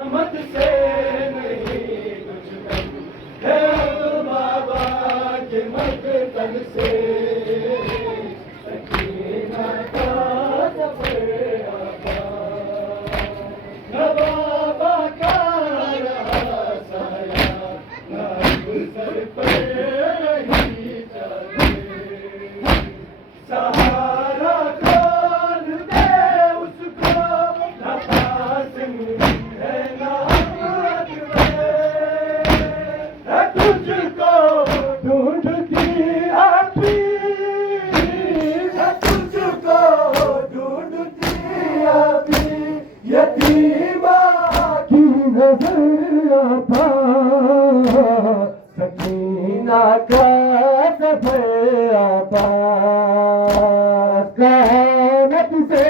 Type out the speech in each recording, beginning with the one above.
मत से नहीं कुछ कम है अब बाबा के मकतल से सकीना का सफर आता न बाबा का रहा साया न गुजर पर रही जाते सहारा कौन दे उसको न कासिम है न अकबर तुझको ढूंढती अभी तुझको ढूंढती अभी यतीमा की नजर आता सकीना का सफर आता कामत से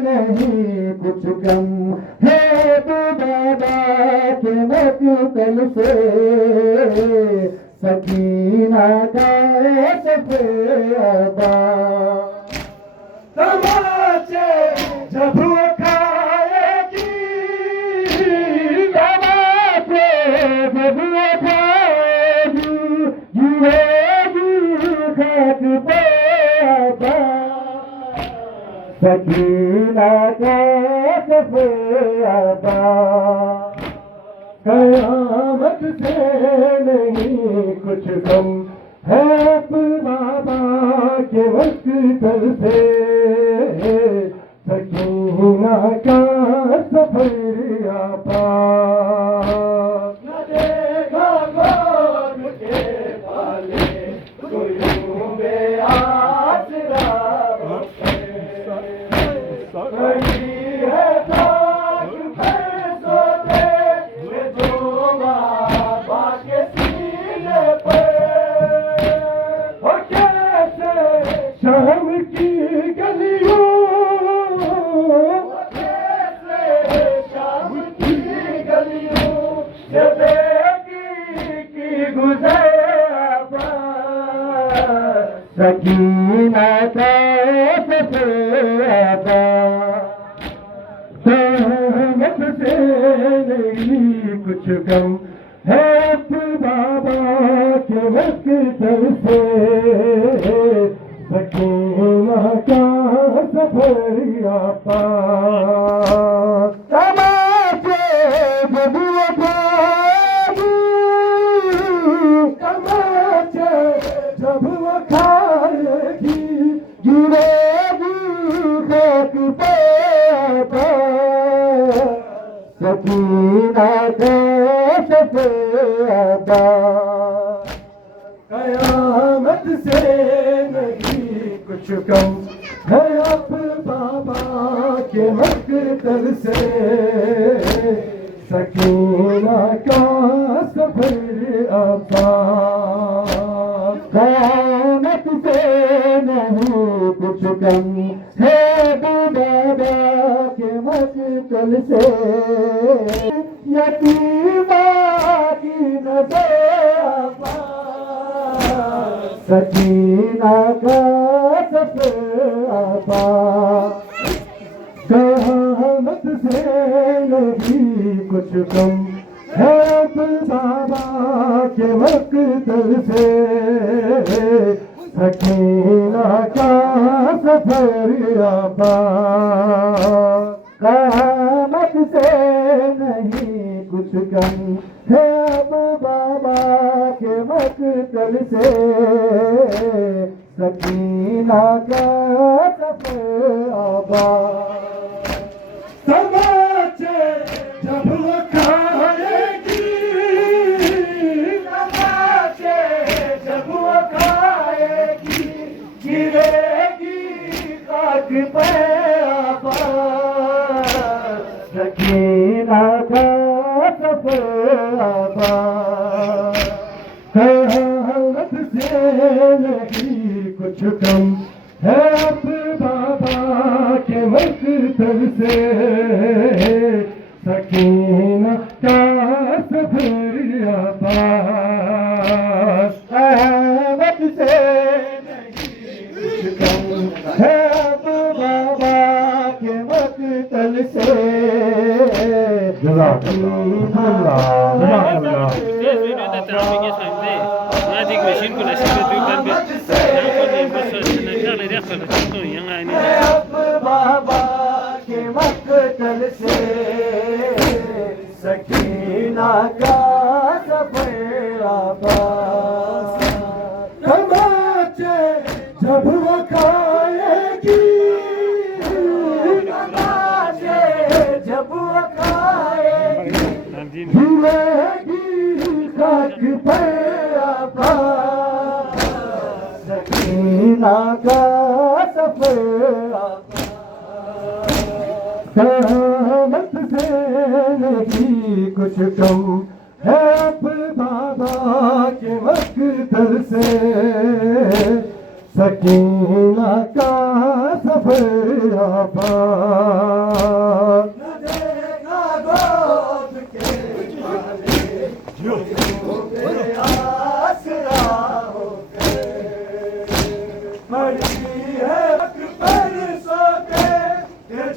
नहीं कुछ कम है तो बाबा के मकतल से सकीना का सफर आता तमाचे जब वो खाएगी तमाचे जब वो खाएगी गिरेगी खाक पे आता सकीना का सफर आता कयामत से नहीं कुछ कम है बाबा के मकतल से सकीना का सफर आता न देखा गोद के पाले कोई बेआसरा कहीं है साथ पैसों दे मैं दूंगा बाबा के सीने पर और कैसे शाम की गलियों कैसे शाम की गलियों से बेटी की गुजर सकीना का सफर आता सहमत से नहीं कुछ कम है बाबा के मकतल से सकीना का सफर आता तमाचे जब वो खाएगी तमाचे जब वो खाएगी गिरेगी खाक पे आता सकीना का सफर आता कयामत से नहीं कुछ कम है अब बाबा के मकतल से सकीना का सफर आता कयामत से नहीं कुछ कम है बाबा के मकतल से यतीमा की नजर सकीना का सफर आता कहमत से नहीं कुछ कम है अब बाबा के मकतल से सकीना का सफर आता कहमत से नहीं कुछ कम है अब बाबा के मकतल से सकीना का सफर आता तमाचे जब वो खाएगी तमाचे जब वो खाएगी गिरेगी खाक पे आता सकीना का सफर आता कहमत से नहीं कुछ कम है अब बाबा के मकतल से सकीना का सफर आता कहमत से नहीं कुछ कम है अब बाबा के मकतल से बाबा के मकतल से सकीना का सफेरा तमाचे जब वो खाएगी तमाचे जब वो खाएगी गिरेगी खाक पे आपा सकीना का सफेरा कयामत से नहीं कुछ कम है अब बाबा के मकतल से सकीना का सफर आपा देखा गोद के माले आसरा हो गए मरी है पर सो के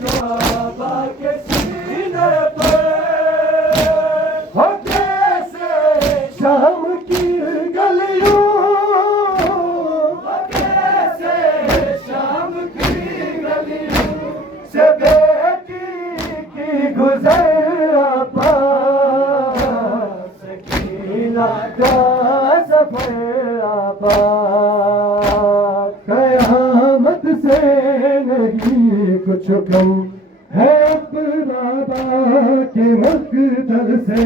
जो बाबा के सीने पर हो कैसे शाम की गलियों हो कैसे शाम की गलियों से बेटी की गुजर आपा सकीना का सफर आपा कयामत से नहीं कुछ कम है बाबा के मकतल से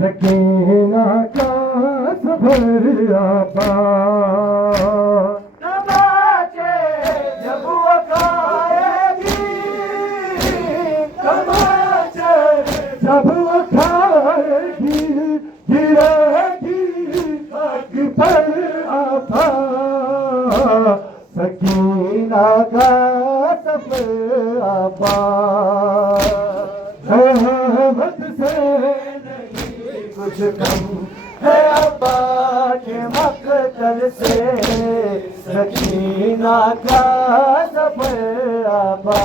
सकीना का सफर आपा तमाचे जब वो खाएगी तमाचे जब वो खाएगी गिरेगी खाक पर आपा सकीना का सफर आपा रहमत से नहीं कुछ कम है अब्बा के मकतल से सकीना का सफर आपा